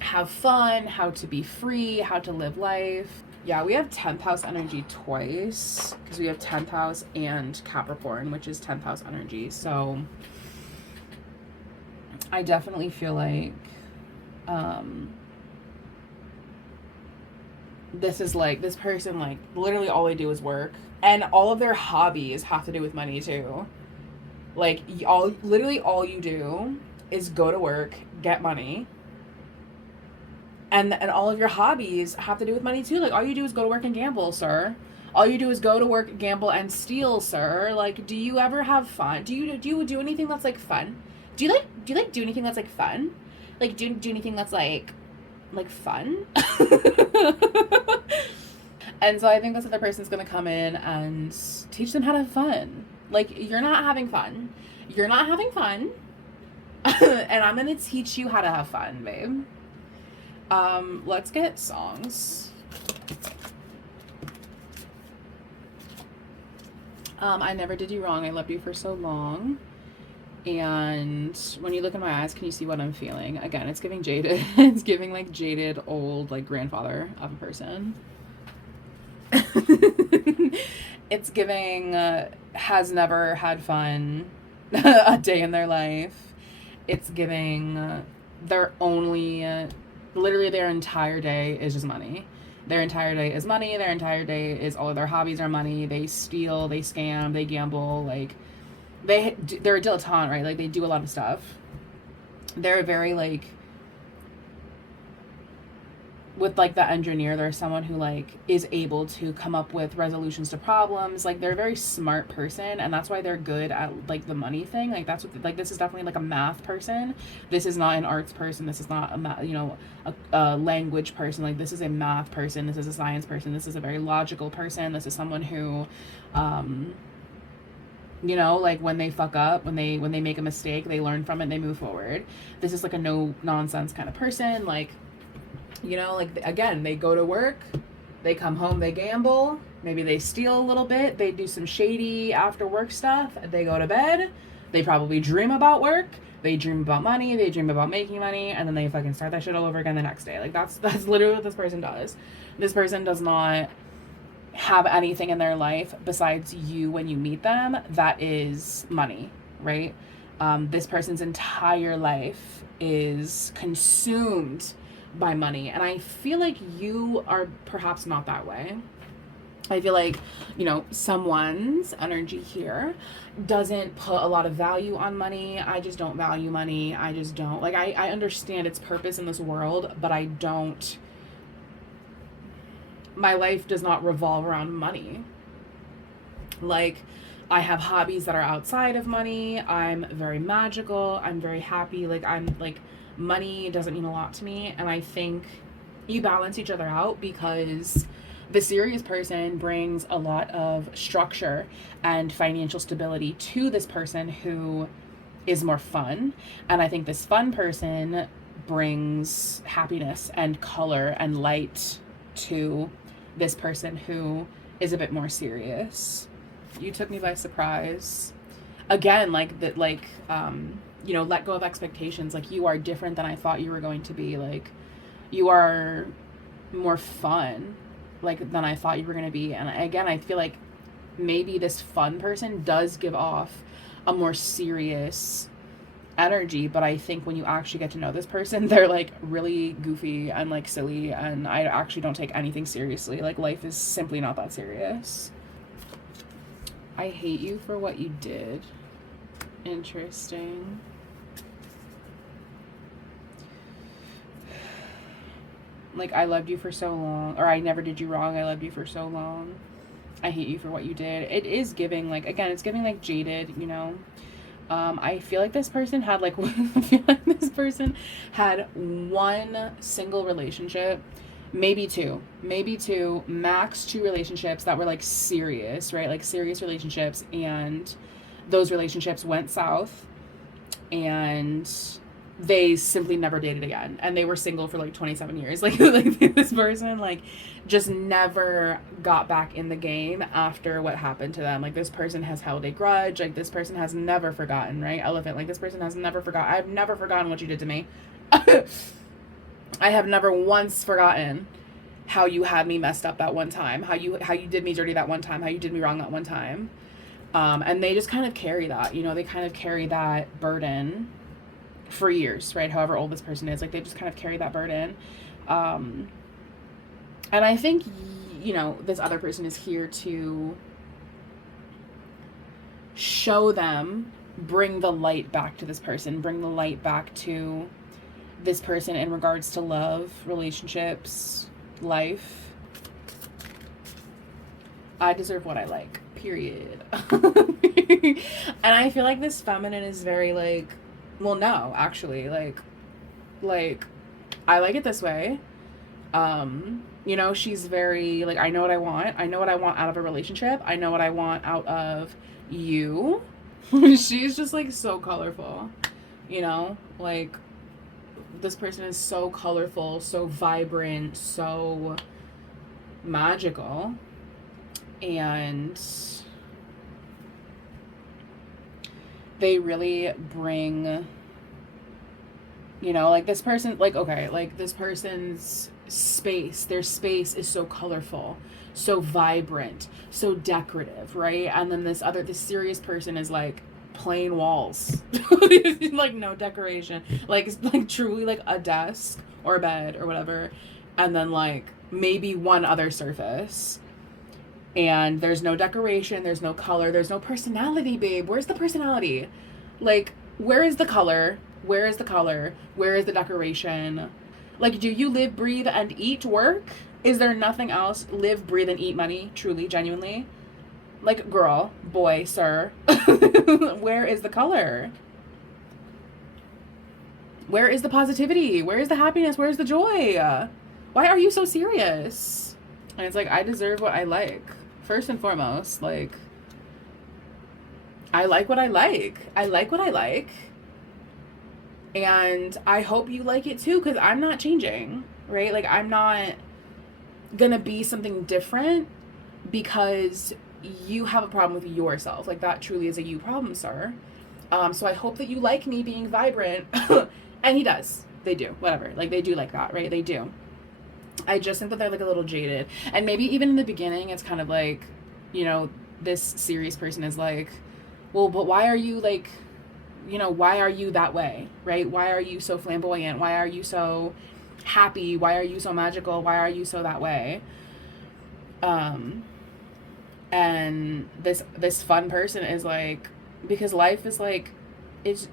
have fun, how to be free, how to live life. Yeah, we have 10th house energy twice, because we have 10th house and Capricorn, which is 10th house energy. So I definitely feel like this is like, this person, like, literally all they do is work, and all of their hobbies have to do with money too. Like, literally all you do is go to work, get money, and all of your hobbies have to do with money too. Like, all you do is go to work and gamble, sir. All you do is go to work, gamble, and steal, sir. Like, do you ever have fun? Do you do anything that's like fun? Do you do anything that's like fun? Like, do anything that's like fun? And so I think this other person's going to come in and teach them how to have fun. Like, you're not having fun. You're not having fun. And I'm going to teach you how to have fun, babe. Let's get songs. I never did you wrong. I loved you for so long. And when you look in my eyes, can you see what I'm feeling? Again, it's giving jaded. It's giving like jaded, old, like grandfather of a person. It's giving has never had fun a day in their life. It's giving their only, literally their entire day is just money. Their entire day is money. Their entire day is all of their hobbies are money. They steal, they scam, they gamble. Like, they're a dilettante, right? Like, they do a lot of stuff. They're very, like, with, like, the engineer, there's someone who, like, is able to come up with resolutions to problems. Like, they're a very smart person, and that's why they're good at, like, the money thing. Like, that's what, like, this is definitely, like, a math person. This is not an arts person. This is not a language person. Like, this is a math person. This is a science person. This is a very logical person. This is someone who, like, when they fuck up, when they make a mistake, they learn from it and they move forward. This is, like, a no nonsense kind of person. Like, like, again, they go to work, they come home, they gamble, maybe they steal a little bit, they do some shady after work stuff, they go to bed, they probably dream about work, they dream about money, they dream about making money, and then they fucking start that shit all over again the next day. Like, that's literally what this person does. This person does not have anything in their life besides you when you meet them that is money, right? This person's entire life is consumed by money, and I feel like you are perhaps not that way. I feel like, someone's energy here doesn't put a lot of value on money. I just don't value money. I just don't. Like, I understand its purpose in this world, but I don't. My life does not revolve around money. Like, I have hobbies that are outside of money. I'm very magical. I'm very happy. Like, I'm like, money doesn't mean a lot to me. And I think you balance each other out, because the serious person brings a lot of structure and financial stability to this person who is more fun. And I think this fun person brings happiness and color and light to this person who is a bit more serious. You took me by surprise. Again, like that, like, let go of expectations. Like, you are different than I thought you were going to be. Like, you are more fun, like, than I thought you were going to be. And again, I feel like maybe this fun person does give off a more serious energy, but I think when you actually get to know this person, they're like really goofy and like silly, and I actually don't take anything seriously. Like, life is simply not that serious. I hate you for what you did. Interesting. Like, I loved you for so long, or I never did you wrong. I loved you for so long. I hate you for what you did. It is giving, like, again, it's giving like jaded, I feel like this person had like one single relationship, maybe two, max two relationships that were like serious, right? Like, serious relationships, and those relationships went south, and they simply never dated again, and they were single for like 27 years. Like this person like just never got back in the game after what happened to them. Like, this person has held a grudge. Like, this person has never forgotten, right? Elephant. Like, this person has never forgotten. I've never forgotten what you did to me. I have never once forgotten how you had me messed up that one time, how you did me dirty that one time, how you did me wrong that one time. And they just kind of carry that, they kind of carry that burden for years, right? However old this person is, like, they just kind of carry that burden. And I think, this other person is here to show them, bring the light back to this person, bring the light back to this person in regards to love, relationships, life. I deserve what I like, period. And I feel like this feminine is very like, well, no, actually, like I like it this way. You know, she's very, like, I know what I want. I know what I want out of a relationship. I know what I want out of you. She's just, like, so colorful. You know? Like, this person is so colorful, so vibrant, so magical. And they really bring, you know, like, this person, like, okay, like, this person's space, their space is so colorful, so vibrant, so decorative, right? And then this serious person is like plain walls, like no decoration, like truly like a desk or a bed or whatever, and then like maybe one other surface, and there's no decoration, there's no color, there's no personality, babe. Where's the personality? Like, where is the color? Where is the color? Where is the decoration? Like, do you live, breathe, and eat work? Is there nothing else? Live, breathe, and eat money, truly, genuinely? Like, girl, boy, sir, where is the color? Where is the positivity? Where is the happiness? Where's the joy? Why are you so serious? And it's like, I deserve what I like. First and foremost, like, I like what I like. I like what I like. And I hope you like it too, because I'm not changing, right? Like, I'm not gonna be something different because you have a problem with yourself. Like, that truly is a you problem, sir. So I hope that you like me being vibrant. And he does. They do. Whatever. Like, they do like that, right? They do. I just think that they're like a little jaded. And maybe even in the beginning, it's kind of like, you know, this serious person is like, well, but why are you like, you know, why are you that way, right? Why are you so flamboyant? Why are you so happy? Why are you so magical? Why are you so that way? And this fun person is like, because life is like, it's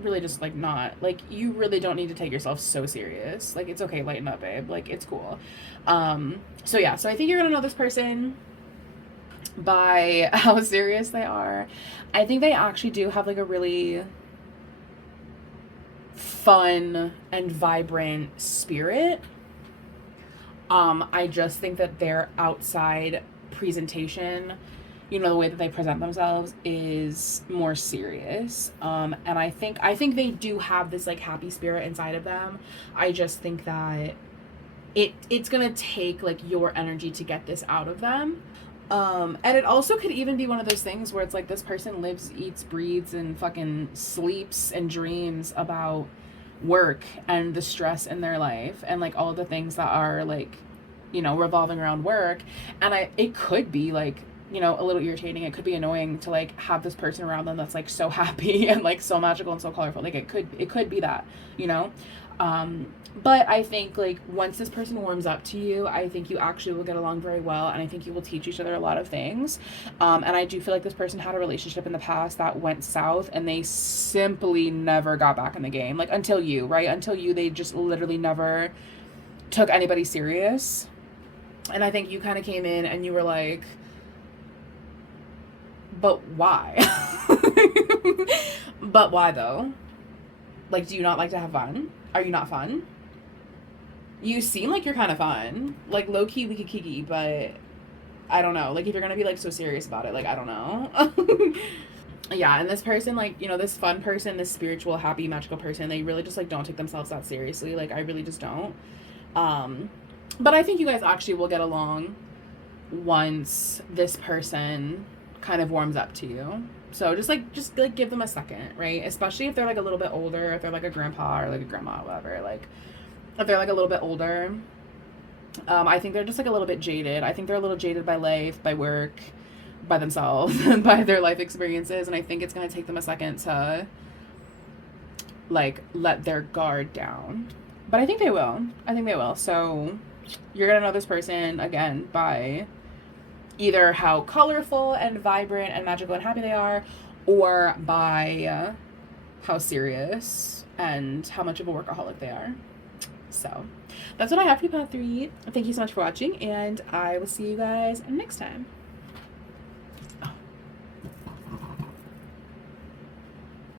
really just like not, like, you really don't need to take yourself so serious. Like, it's okay, lighten up, babe. Like, it's cool. So yeah, so I think you're gonna know this person by how serious they are. I think they actually do have like a really fun and vibrant spirit. I just think that their outside presentation, you know, the way that they present themselves is more serious. And I think they do have this like happy spirit inside of them. I just think that it's gonna take like your energy to get this out of them. And it also could even be one of those things where it's like this person lives, eats, breathes, and fucking sleeps and dreams about work and the stress in their life and like all the things that are like, you know, revolving around work. And it could be like, you know, a little irritating. It could be annoying to like have this person around them that's like so happy and like so magical and so colorful. Like, it could be that, you know. But I think like once this person warms up to you, I think you actually will get along very well, and I think you will teach each other a lot of things. And I do feel like this person had a relationship in the past that went south, and they simply never got back in the game. Like, until you, right? Until you, they just literally never took anybody serious. And I think you kind of came in and you were like, but why? But why though? Like, do you not like to have fun? Are you not fun? You seem like you're kind of fun. Like, low-key, leaky kiki, but I don't know. Like, if you're gonna be, like, so serious about it, like, I don't know. Yeah, and this person, like, you know, this fun person, this spiritual, happy, magical person, they really just, like, don't take themselves that seriously. Like, I really just don't. But I think you guys actually will get along once this person kind of warms up to you. So just give them a second, right? Especially if they're like a little bit older, if they're like a grandpa or like a grandma or whatever, like if they're like a little bit older. I think they're just like a little bit jaded. I think they're a little jaded by life, by work, by themselves, by their life experiences, and I think it's gonna take them a second to like let their guard down. But I think they will. So you're gonna know this person again by either how colorful and vibrant and magical and happy they are, or by how serious and how much of a workaholic they are. So that's what I have for you, Path 3. Thank you so much for watching, and I will see you guys next time.